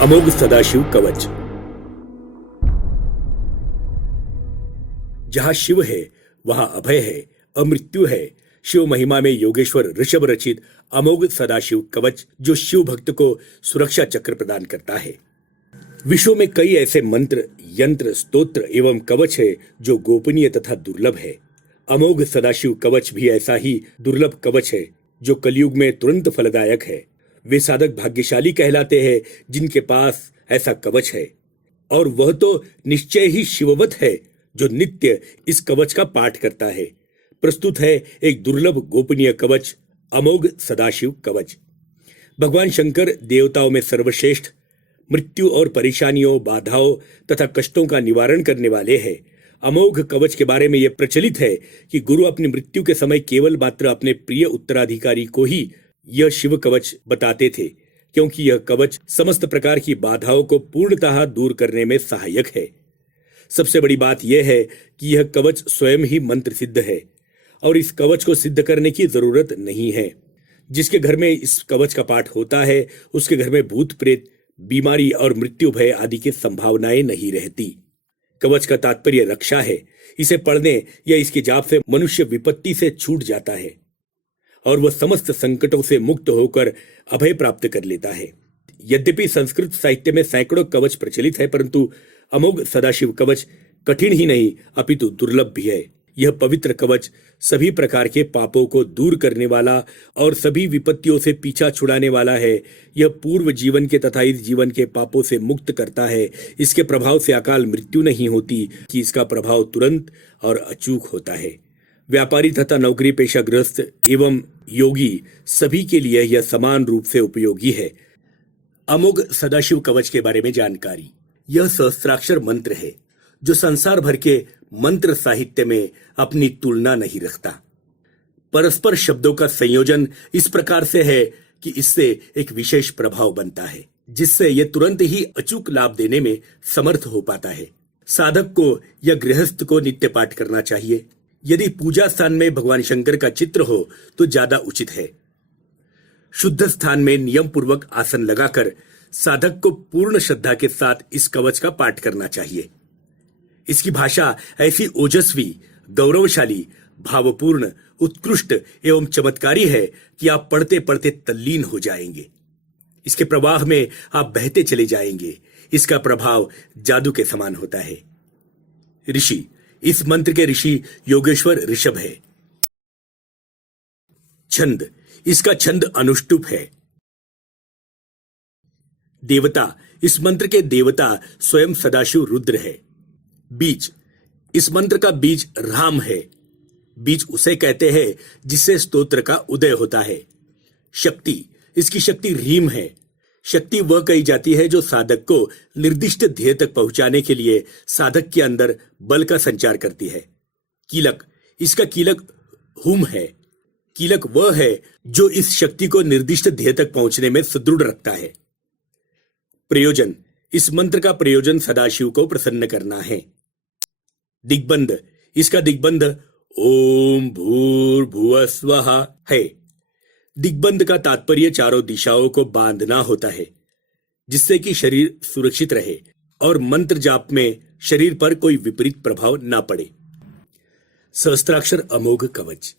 अमोघ सदाशिव कवच। जहां शिव है वहां अभय है, अमृत्यु है। शिव महिमा में योगेश्वर ऋषभ रचित अमोघ सदाशिव कवच जो शिव भक्त को सुरक्षा चक्र प्रदान करता है। विश्व में कई ऐसे मंत्र, यंत्र, स्तोत्र एवं कवच है जो गोपनीय तथा दुर्लभ है। अमोघ सदाशिव कवच भी ऐसा ही दुर्लभ कवच है जो कलयुग में तुरंत फलदायक है। वे साधक भाग्यशाली कहलाते हैं जिनके पास ऐसा कवच है, और वह तो निश्चय ही शिववत है जो नित्य इस कवच का पाठ करता है। प्रस्तुत है एक दुर्लभ गोपनीय कवच, अमोघ सदाशिव कवच। भगवान शंकर देवताओं में सर्वश्रेष्ठ, मृत्यु और परेशानियों, बाधाओं तथा कष्टों का निवारण करने वाले हैं। अमोघ कवच के बारे में यह प्रचलित है कि गुरु अपनी मृत्यु के समय केवल मात्र अपने प्रिय उत्तराधिकारी को ही यह शिव कवच बताते थे, क्योंकि यह कवच समस्त प्रकार की बाधाओं को पूर्णतः दूर करने में सहायक है। सबसे बड़ी बात यह है कि यह कवच स्वयं ही मंत्र सिद्ध है और इस कवच को सिद्ध करने की जरूरत नहीं है। जिसके घर में इस कवच का पाठ होता है उसके घर में भूत प्रेत, बीमारी और मृत्यु भय आदि की संभावनाएं नहीं रहती। कवच का तात्पर्य रक्षा है। इसे पढ़ने या इसके जाप से मनुष्य विपत्ति से छूट जाता है और वह समस्त संकटों से मुक्त होकर अभय प्राप्त कर लेता है। यद्यपि संस्कृत साहित्य में सैकड़ों कवच प्रचलित है, परंतु अमोघ सदाशिव कवच कठिन ही नहीं अपितु दुर्लभ भी है। यह पवित्र कवच सभी प्रकार के पापों को दूर करने वाला और सभी विपत्तियों से पीछा छुड़ाने वाला है। यह पूर्व जीवन के तथा इस जीवन के पापों से मुक्त करता है। इसके प्रभाव से अकाल मृत्यु नहीं होती, कि इसका प्रभाव तुरंत और अचूक होता है। व्यापारी तथा नौकरी पेशा ग्रस्त एवं योगी सभी के लिए यह समान रूप से उपयोगी है। अमोघ सदाशिव कवच के बारे में जानकारी। यह सहस्त्राक्षर मंत्र है जो संसार भर के मंत्र साहित्य में अपनी तुलना नहीं रखता। परस्पर शब्दों का संयोजन इस प्रकार से है कि इससे एक विशेष प्रभाव बनता है, जिससे यह तुरंत ही अचूक लाभ देने में समर्थ हो पाता है। साधक को या गृहस्थ को नित्य पाठ करना चाहिए। यदि पूजा स्थान में भगवान शंकर का चित्र हो तो ज्यादा उचित है। शुद्ध स्थान में नियम पूर्वक आसन लगाकर साधक को पूर्ण श्रद्धा के साथ इस कवच का पाठ करना चाहिए। इसकी भाषा ऐसी ओजस्वी, गौरवशाली, भावपूर्ण, उत्कृष्ट एवं चमत्कारी है कि आप पढ़ते पढ़ते तल्लीन हो जाएंगे। इसके प्रवाह में आप बहते चले जाएंगे। इसका प्रभाव जादू के समान होता है। ऋषि, इस मंत्र के ऋषि योगेश्वर ऋषभ है। छंद, इसका छंद अनुष्टुप है। देवता, इस मंत्र के देवता स्वयं सदाशिव रुद्र है। बीज, इस मंत्र का बीज राम है। बीज उसे कहते हैं जिससे स्तोत्र का उदय होता है। शक्ति, इसकी शक्ति ह्रीम है। शक्ति वह कही जाती है जो साधक को निर्दिष्ट ध्येय तक पहुंचाने के लिए साधक के अंदर बल का संचार करती है। कीलक, इसका कीलक हुम है। कीलक वह है जो इस शक्ति को निर्दिष्ट ध्येय तक पहुंचने में सुदृढ़ रखता है। प्रयोजन, इस मंत्र का प्रयोजन सदाशिव को प्रसन्न करना है। दिग्बंध, इसका दिग्बंध ओम भूर्भुवः स्वः है। दिग्बंध का तात्पर्य चारों दिशाओं को बांधना होता है, जिससे कि शरीर सुरक्षित रहे और मंत्र जाप में शरीर पर कोई विपरीत प्रभाव ना पड़े। सहस्त्राक्षर अमोघ कवच।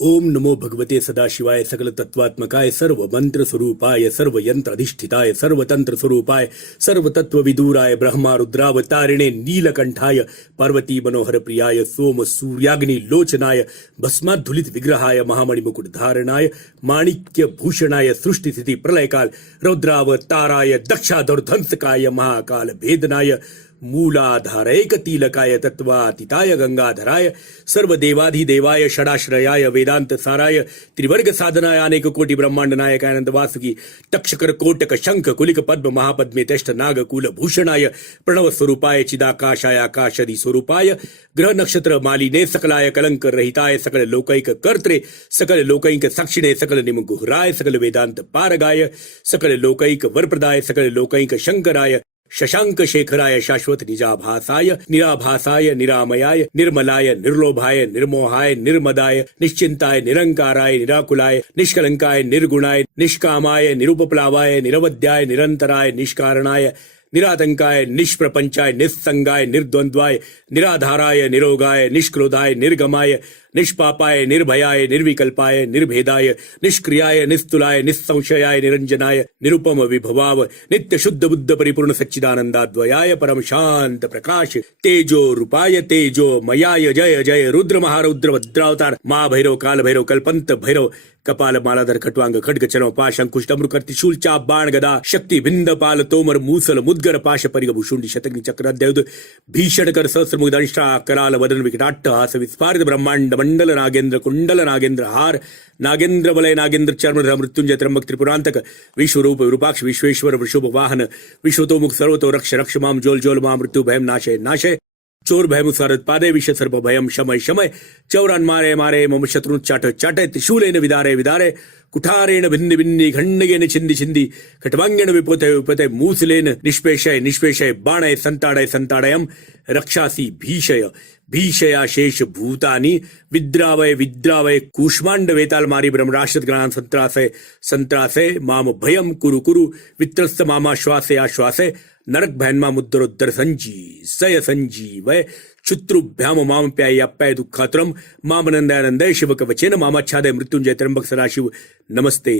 ओम नमो भगवते सदाशिवाय सकल तत्वात्मकाय सर्व मंत्र स्वरूपाय सर्व यंत्र अधिष्ठिताय सर्व तंत्र स्वरूपाय सर्व तत्व विदूराय ब्रह्मा रुद्रावतारिणे नीलकंठाय पार्वती मनोहर प्रियाय सोम सूर्याग्नि लोचनाय भस्माधुलित विग्रहाय महामणि मुकुट धारणाय माणिक्य भूषणाय सृष्टि स्थिति प्रलयकाल रौद्रावताराय दक्षाधर ध्वंसकाय महाकाल भेदनाय मूलाधारैक तिलकाय तत्वातीताय गंगाधराय सर्वदेवाधिदेवाय षडाश्रयाय वेदांत साराय त्रिवर्ग साधनाय अनेक कोटि ब्रह्मांड नायक आनंद वासुकी तक्षकर कोटक शंख कुलिक पद्म महापद्मे तेष्ट नाग कुल भूषणाय प्रणव स्वरूपाय चिदाकाशाय आकाशदि स्वरूपाय ग्रह नक्षत्र मालिने सकलाय कलंक रहिताय सकल लोकैक कर्त्रे सकल लोकैक साक्षिणे सकल निमगुहराय सकल वेदांत पारगाय सकल लोकैक वरप्रदाय सकल लोकैक शंकराय शशांक शेखराय शाश्वत निजाभासाय निराभासाय निरामयाय निर्मलाय निर्लोभाय निर्मोहाय निर्मदाय निश्चिंताय निरंकाराय निराकुलाय निष्कलंकाय निर्गुणाय निष्कामाय निरुपप्लावाय निरवध्याय निरंतराय निष्कारणाय निरातंकाय निष्प्रपंचाय निस्संगाय निर्द्वंद्वाय निराधाराय निरोगाय निष्क्रोधाय निर्गमाय निष्पापाय निर्भयाय निर्विकल्पाय निर्भेदाय निष्क्रियाय निस्तुलाय निस्संशयाय निरंजनाय निरुपम विभवाव नित्य शुद्ध बुद्ध परिपूर्ण सच्चिदानंदाद्वयाय परम शांत प्रकाश तेजो रूपाय तेजो मयाय जय जय रुद्र महारुद्र भद्रावतार माँ भैरव काल भैरव कल्पंत भैरव कपाल मालाधर खटवांग खड्ग चरण पाश अंकुश डमरुकर त्रिशूल चाप बाण गदा शक्ति भिंद पाल तोमर मूसल मुद्गर पाश परिग भूषुंडी शतग्नि चक्र अद्ययुध भीषण कर सहस्र मुगदंष्ट्रा कराल वदन विकटाट्ट हास विस्फारित ब्रह्मांड मंडल नागेंद्र कुंडल नागेंद्र हार नागेंद्र वलय नागेंद्र चर्मधर मृत्युंजय त्र्यंबक त्रिपुरांतक विश्वरूप विरूपाक्ष विश्वेश्वर वृषभ वाहन विश्वतोमुख सर्वतो रक्ष रक्ष माम जोल जोल माम मृत्यु भयम नाशय नाशय चोर भयमुसारत पादे विष सर्प भयम शमय शमय चौरान मारे मारे मम शत्रु चाट चाटे त्रिशूलेन विदारे विदारे कुठारेण भिन्नि भिन्नि खंडगेन छिंदि छिंदि खट्वांगेन विपोते विपोते मूसलेन निष्पेषय निष्पेषय बाणय संताडय संताडयम रक्षासी भीषय भीषयाशेष भूतानि विद्रावय विद्रावय कूष्मांड वेताल मारी ब्रह्मराशत ग्रहण संत्रासय संत्रासय माम भयम कुरु कुरु वित्रस्त मामा श्वासे आश्वासे नरक भैन्मा मुद्रोद्दर सय संजीवय क्षुत्रुभ्याम माम प्याय्याप्याय दुःखातुरम माम नंदयानंदय शिव कवचेन मामाच्छादय मृत्युंजय त्र्यंबक सदाशिव नमस्ते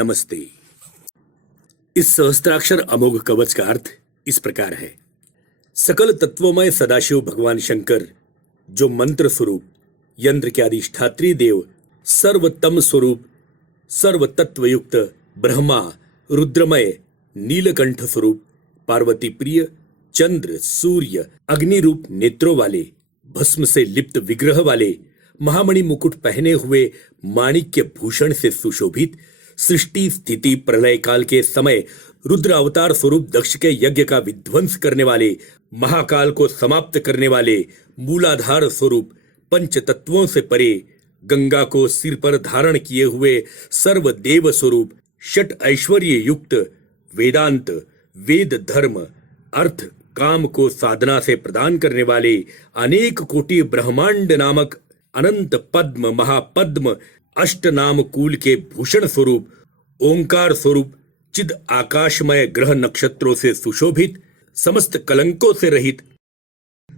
नमस्ते। इस सहस्त्राक्षर अमोघ कवच का अर्थ इस प्रकार है। सकल तत्वमय सदाशिव भगवान शंकर जो मंत्र स्वरूप यंत्र के अधिष्ठात्री देव सर्वतम स्वरूप सर्व तत्वयुक्त ब्रह्मा रुद्रमय नीलकंठ स्वरूप पार्वती प्रिय चंद्र सूर्य अग्नि रूप नेत्रों वाले भस्म से लिप्त विग्रह वाले महामणि मुकुट पहने हुए माणिक्य भूषण से सुशोभित सृष्टि स्थिति प्रलय काल के समय रुद्र अवतार स्वरूप दक्ष के यज्ञ का विध्वंस करने वाले महाकाल को समाप्त करने वाले मूलाधार स्वरूप पंच तत्वों से परे गंगा को सिर पर धारण किए हुए सर्वदेव स्वरूप षट ऐश्वर्य युक्त वेदांत वेद धर्म अर्थ काम को साधना से प्रदान करने वाले अनेक कोटि ब्रह्मांड नामक अनंत पद्म महापद्म अष्ट नाम कूल के भूषण स्वरूप ओंकार स्वरूप चिद आकाशमय ग्रह नक्षत्रों से सुशोभित समस्त कलंकों से रहित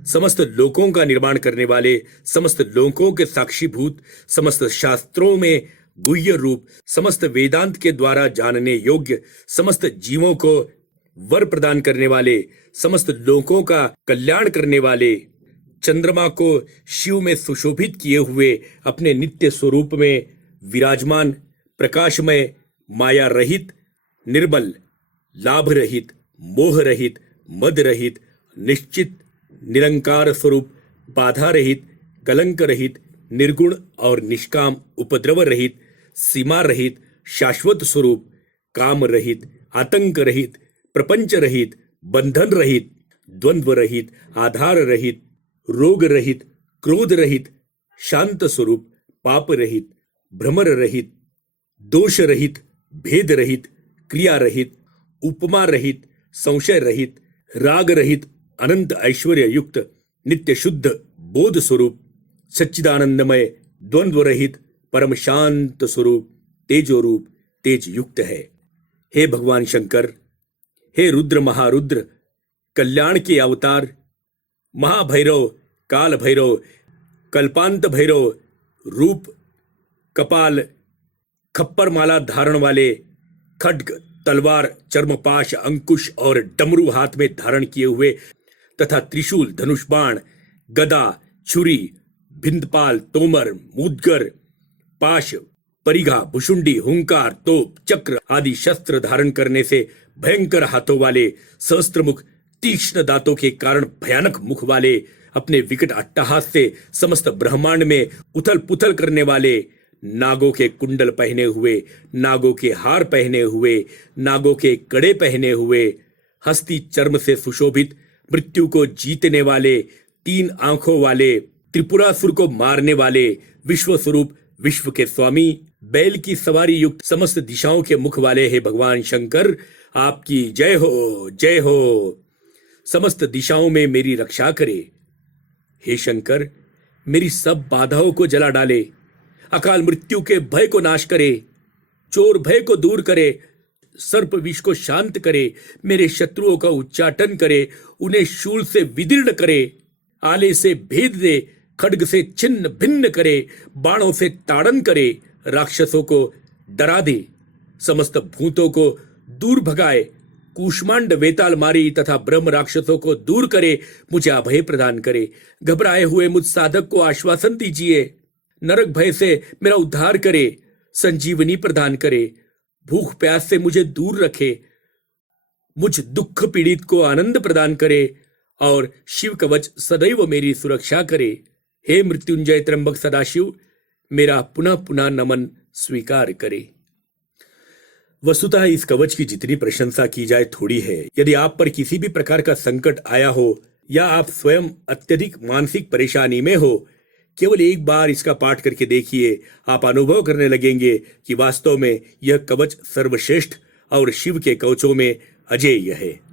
समस्त लोकों का निर्माण करने वाले समस्त लोकों के साक्षीभूत समस्त शास्त्रों में गुह्य रूप समस्त वेदांत के द्वारा जानने योग्य समस्त जीवों को वर प्रदान करने वाले समस्त लोकों का कल्याण करने वाले चंद्रमा को शिव में सुशोभित किए हुए अपने नित्य स्वरूप में विराजमान प्रकाशमय माया रहित निर्बल लाभ रहित मोह रहित मद रहित निश्चित निरंकार स्वरूप बाधा रहित कलंक रहित निर्गुण और निष्काम उपद्रव रहित सीमा रहित शाश्वत स्वरूप काम रहित आतंक रहित प्रपंच रहित बंधन रहित द्वंद्व रहित आधार रहित रोग रहित क्रोध रहित शांत स्वरूप पाप रहित भ्रमर रहित दोष रहित भेद रहित क्रिया रहित उपमा रहित संशय रहित राग रहित अनंत ऐश्वर्य युक्त नित्य शुद्ध बोध स्वरूप सच्चिदानंदमय द्वंद्व रहित परम शांत स्वरूप तेजो रूप तेज युक्त है। हे भगवान शंकर, हे रुद्र महारुद्र कल्याण के अवतार महाभैरव काल भैरव कल्पांत भैरव रूप कपाल खप्पर माला धारण वाले खड्ग तलवार चर्मपाश अंकुश और डमरू हाथ में धारण किए हुए तथा त्रिशूल धनुष बाण गदा छुरी भिंदपाल तोमर मुदगर पाश परिघा भुषुंडी हुंकार तोप चक्र आदि शस्त्र धारण करने से भयंकर हाथों वाले सहस्त्रमुख तीक्ष्ण दांतों के कारण भयानक मुख वाले अपने विकट अट्टहास से समस्त ब्रह्मांड में उथल पुथल करने वाले नागों के कुंडल पहने हुए नागों के हार पहने हुए नागों के कड़े पहने हुए हस्ती चर्म से सुशोभित मृत्यु को जीतने वाले तीन आंखों वाले त्रिपुरासुर को मारने वाले विश्व स्वरूप विश्व के स्वामी बैल की सवारी युक्त समस्त दिशाओं के मुख वाले हे भगवान शंकर, आपकी जय हो, जय हो। समस्त दिशाओं में मेरी रक्षा करे। हे शंकर, मेरी सब बाधाओं को जला डाले, अकाल मृत्यु के भय को नाश करे, चोर भय को दूर करे, सर्प विष को शांत करे, मेरे शत्रुओं का उच्चाटन करे, उन्हें शूल से विदीर्ण करे, आले से भेद दे, खड्ग से छिन्न भिन्न करे, बाणों से ताड़न करे, राक्षसों को डरा दे, समस्त भूतों को दूर भगाए, कूष्मांड वेताल मारी तथा ब्रह्म राक्षसों को दूर करे, मुझे अभय प्रदान करे। घबराए हुए मुझ साधक को आश्वासन दीजिए, नरक भय से मेरा उद्धार करे, संजीवनी प्रदान करे, भूख प्यास से मुझे दूर रखे, मुझ दुख पीड़ित को आनंद प्रदान करे और शिव कवच सदैव मेरी सुरक्षा करे। हे मृत्युंजय त्र्यंबक सदाशिव, मेरा पुनः पुनः नमन स्वीकार करे। वस्तुतः इस कवच की जितनी प्रशंसा की जाए थोड़ी है। यदि आप पर किसी भी प्रकार का संकट आया हो या आप स्वयं अत्यधिक मानसिक परेशानी में हो, केवल एक बार इसका पाठ करके देखिए, आप अनुभव करने लगेंगे कि वास्तव में यह कवच सर्वश्रेष्ठ और शिव के कवचों में अजेय है।